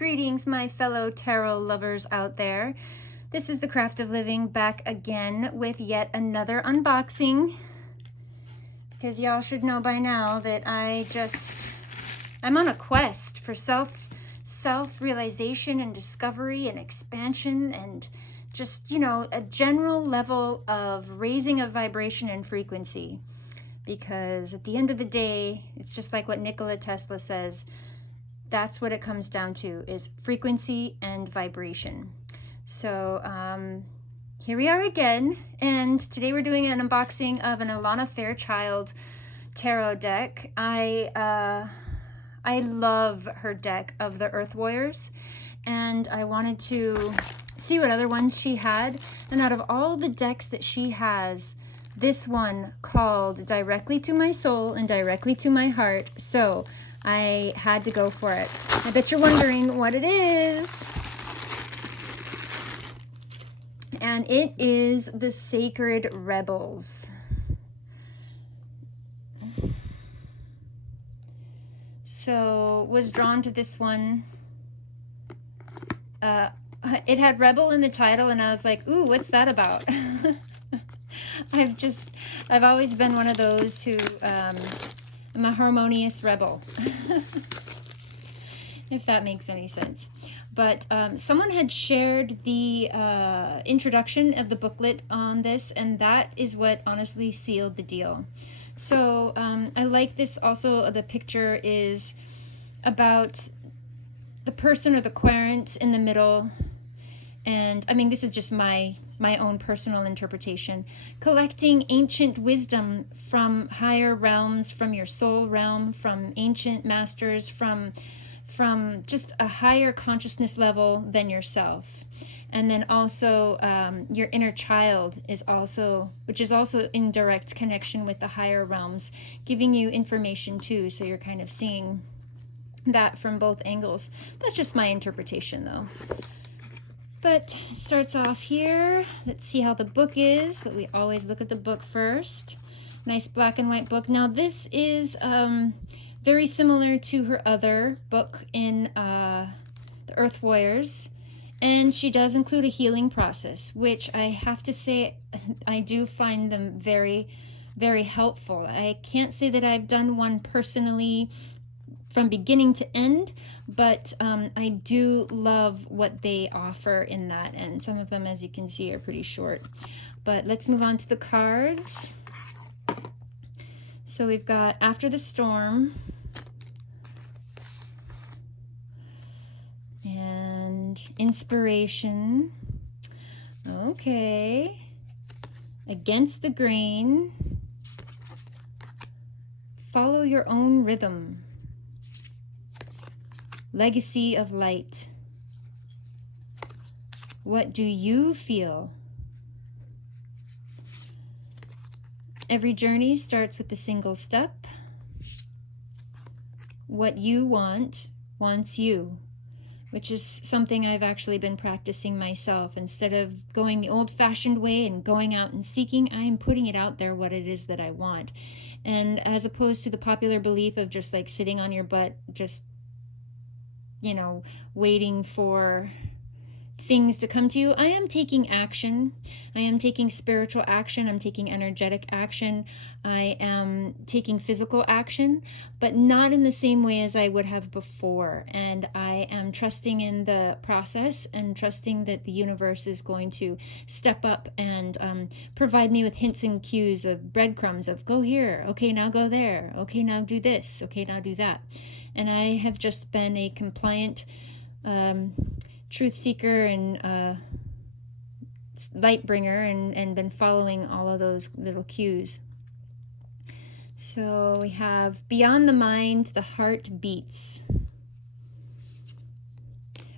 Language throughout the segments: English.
Greetings, my fellow tarot lovers out there. This is the Craft of Living back again with yet another unboxing. Because y'all should know by now that I'm on a quest for self-realization and discovery and expansion and just, a general level of raising of vibration and frequency. Because at the end of the day, it's just like what Nikola Tesla says, that's what it comes down to, is frequency and vibration. So here we are again, and today we're doing an unboxing of an Alana Fairchild tarot deck. I love her deck of the Earth Warriors, and I wanted to see what other ones she had. And out of all the decks that she has, this one called directly to my soul and directly to my heart. So I had to go for it. I bet you're wondering what it is. And it is the Sacred Rebels. So was drawn to this one. It had Rebel in the title, and I was like, ooh, what's that about? I've always been one of those who, I'm a harmonious rebel, if that makes any sense. But someone had shared the introduction of the booklet on this, and that is what honestly sealed the deal. So I like this also. The picture is about the person or the querent in the middle. And I mean, this is just my own personal interpretation. Collecting ancient wisdom from higher realms, from your soul realm, from ancient masters, from just a higher consciousness level than yourself. And then also your inner child is also, which is also in direct connection with the higher realms, giving you information too. So you're kind of seeing that from both angles. That's just my interpretation though. But it starts off here. Let's see how the book is, but we always look at the book first. Nice black and white book. Now this is very similar to her other book in the Earth Warriors, and she does include a healing process, which I have to say I do find them very, very helpful. I can't say that I've done one personally from beginning to end, but I do love what they offer in that, and some of them, as you can see, are pretty short. But let's move on to the cards. So we've got After the Storm, and Inspiration. Okay. Against the Grain. Follow Your Own Rhythm. Legacy of Light. What do you feel? Every journey starts with a single step. What you want wants you, which is something I've actually been practicing myself. Instead of going the old-fashioned way and going out and seeking, I am putting it out there what it is that I want. And as opposed to the popular belief of just like sitting on your butt, just waiting for things to come to you, I am taking action. I am taking spiritual action. I'm taking energetic action. I am taking physical action, but not in the same way as I would have before. And I am trusting in the process and trusting that the universe is going to step up and provide me with hints and cues of breadcrumbs of go here. Okay, now go there. Okay, now do this. Okay, now do that. And I have just been a compliant truth seeker and light bringer and been following all of those little cues. So we have Beyond the Mind, the Heart Beats.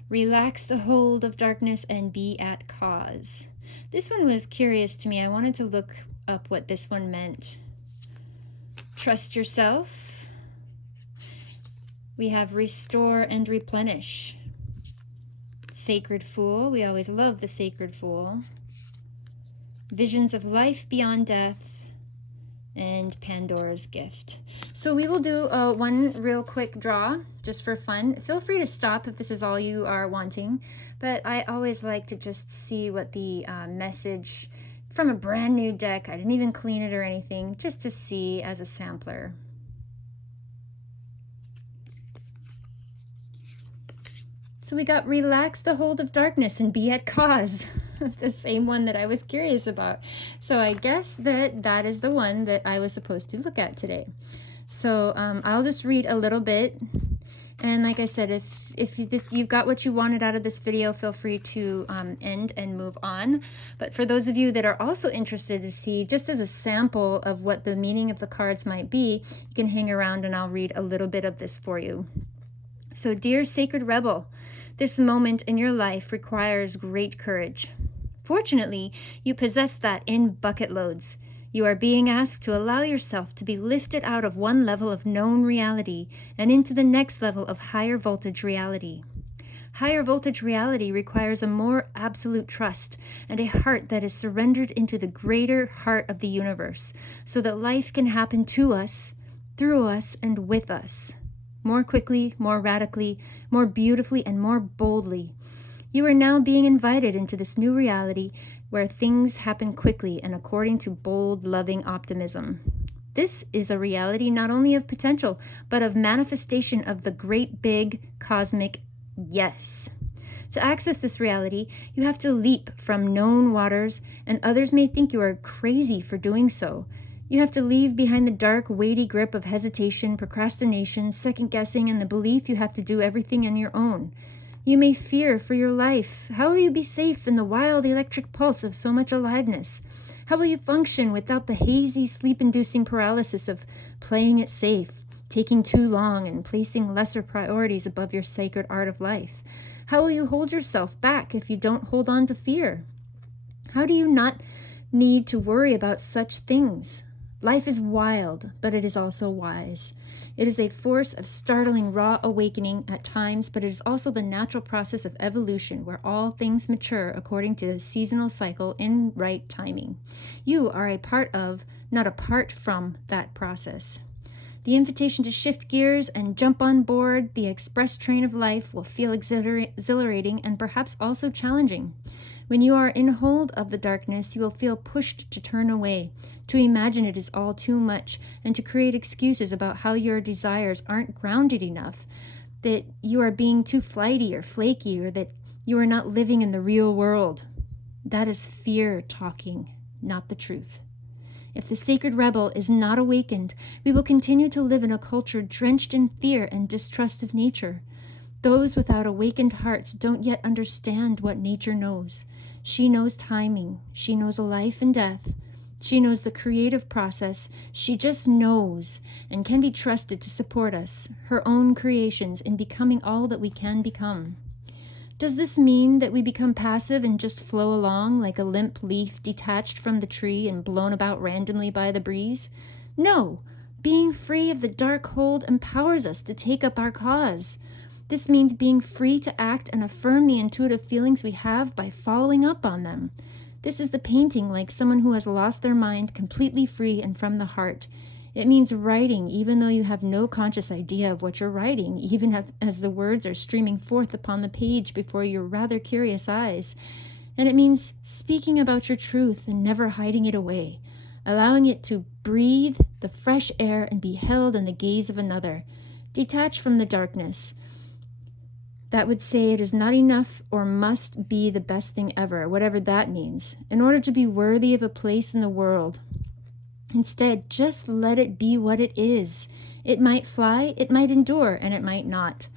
Relax the hold of darkness and be at cause. This one was curious to me. I wanted to look up what this one meant. Trust yourself. We have Restore and Replenish. Sacred Fool. We always love the Sacred Fool. Visions of Life Beyond Death. and Pandora's gift. So we will do one real quick draw just for fun. Feel free to stop if this is all you are wanting, but I always like to just see what the message from a brand new deck, I didn't even clean it or anything, just to see as a sampler. So we got relax the hold of darkness and be at cause. The same one that I was curious about. So I guess that is the one that I was supposed to look at today. So I'll just read a little bit. And like I said, if you've got what you wanted out of this video, feel free to end and move on. But for those of you that are also interested to see, just as a sample of what the meaning of the cards might be, you can hang around and I'll read a little bit of this for you. So, dear Sacred Rebel, this moment in your life requires great courage. Fortunately, you possess that in bucket loads. You are being asked to allow yourself to be lifted out of one level of known reality and into the next level of higher voltage reality. Higher voltage reality requires a more absolute trust and a heart that is surrendered into the greater heart of the universe, so that life can happen to us, through us, and with us. More quickly, more radically, more beautifully, and more boldly. You are now being invited into this new reality where things happen quickly and according to bold, loving optimism. This is a reality not only of potential, but of manifestation of the great big cosmic yes. To access this reality, you have to leap from known waters, and others may think you are crazy for doing so. You have to leave behind the dark, weighty grip of hesitation, procrastination, second-guessing, and the belief you have to do everything on your own. You may fear for your life. How will you be safe in the wild electric pulse of so much aliveness? How will you function without the hazy, sleep-inducing paralysis of playing it safe, taking too long, and placing lesser priorities above your sacred art of life? How will you hold yourself back if you don't hold on to fear? How do you not need to worry about such things? Life is wild, but it is also wise. It is a force of startling raw awakening at times, but it is also the natural process of evolution where all things mature according to the seasonal cycle in right timing. You are a part of, not apart from, that process. The invitation to shift gears and jump on board the express train of life will feel exhilarating and perhaps also challenging. When you are in hold of the darkness, you will feel pushed to turn away, to imagine it is all too much, and to create excuses about how your desires aren't grounded enough, that you are being too flighty or flaky, or that you are not living in the real world. That is fear talking, not the truth. If the sacred rebel is not awakened, we will continue to live in a culture drenched in fear and distrust of nature. Those without awakened hearts don't yet understand what nature knows. She knows timing. She knows life and death. She knows the creative process. She just knows and can be trusted to support us, her own creations, in becoming all that we can become. Does this mean that we become passive and just flow along like a limp leaf detached from the tree and blown about randomly by the breeze? No. Being free of the dark hold empowers us to take up our cause. This means being free to act and affirm the intuitive feelings we have by following up on them. This is the painting like someone who has lost their mind, completely free and from the heart. It means writing even though you have no conscious idea of what you're writing, even as the words are streaming forth upon the page before your rather curious eyes. And it means speaking about your truth and never hiding it away, allowing it to breathe the fresh air and be held in the gaze of another. Detach from the darkness. That would say it is not enough or must be the best thing ever, whatever that means, in order to be worthy of a place in the world. Instead, just let it be what it is. It might fly, it might endure, and it might not.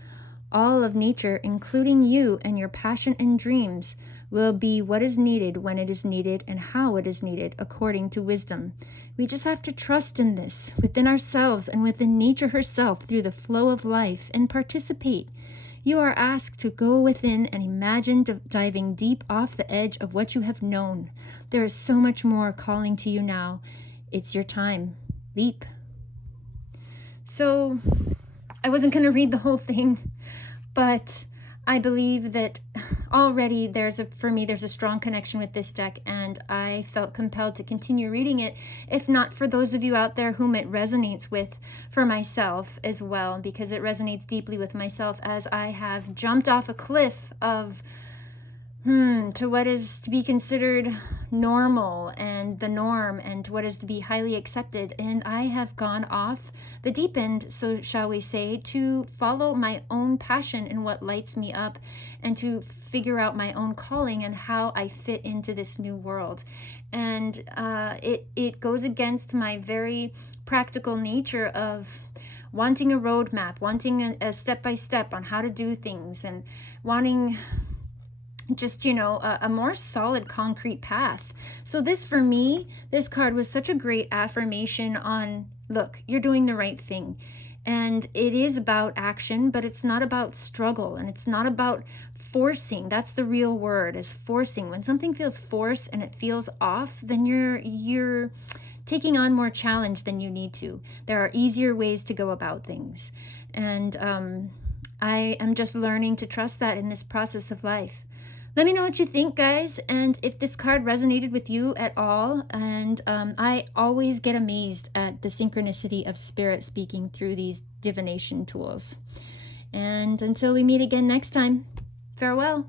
All of nature, including you and your passion and dreams, will be what is needed when it is needed and how it is needed, according to wisdom. We just have to trust in this, within ourselves and within nature herself through the flow of life, and participate. You are asked to go within and imagine diving deep off the edge of what you have known. There is so much more calling to you now. It's your time. Leap. So, I wasn't going to read the whole thing, but I believe that already for me, there's a strong connection with this deck, and I felt compelled to continue reading it, if not for those of you out there whom it resonates with, for myself as well, because it resonates deeply with myself as I have jumped off a cliff of to what is to be considered normal and the norm, and to what is to be highly accepted. And I have gone off the deep end, so shall we say, to follow my own passion and what lights me up, and to figure out my own calling and how I fit into this new world. And it goes against my very practical nature of wanting a roadmap, wanting a step-by-step on how to do things, and wanting just, a more solid concrete path. So for me, this card was such a great affirmation on, look, you're doing the right thing. And it is about action, but it's not about struggle, and it's not about forcing. That's the real word, is forcing. When something feels forced and it feels off, then you're taking on more challenge than you need to. There are easier ways to go about things. And I am just learning to trust that in this process of life. Let me know what you think, guys, and if this card resonated with you at all. And I always get amazed at the synchronicity of spirit speaking through these divination tools. And until we meet again next time, farewell.